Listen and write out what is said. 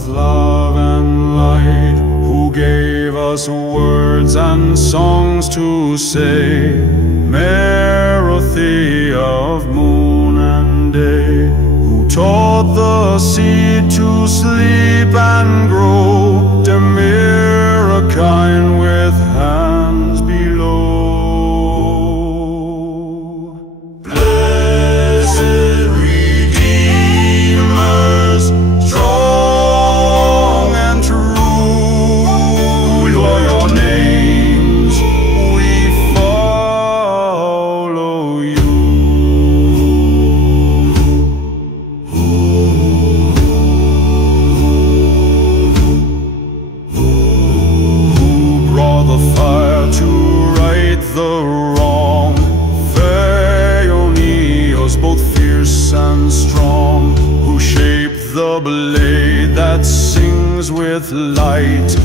with love and light, who gave us words and songs to say, Merothea of moon and day, who taught the seed to sleep and grow, Demirokine with hands below. Blessed Redeemers, strong and true, your names we follow you. The fire to right the wrong, Phaeonios, both fierce and strong, who shaped the blade that sings with light.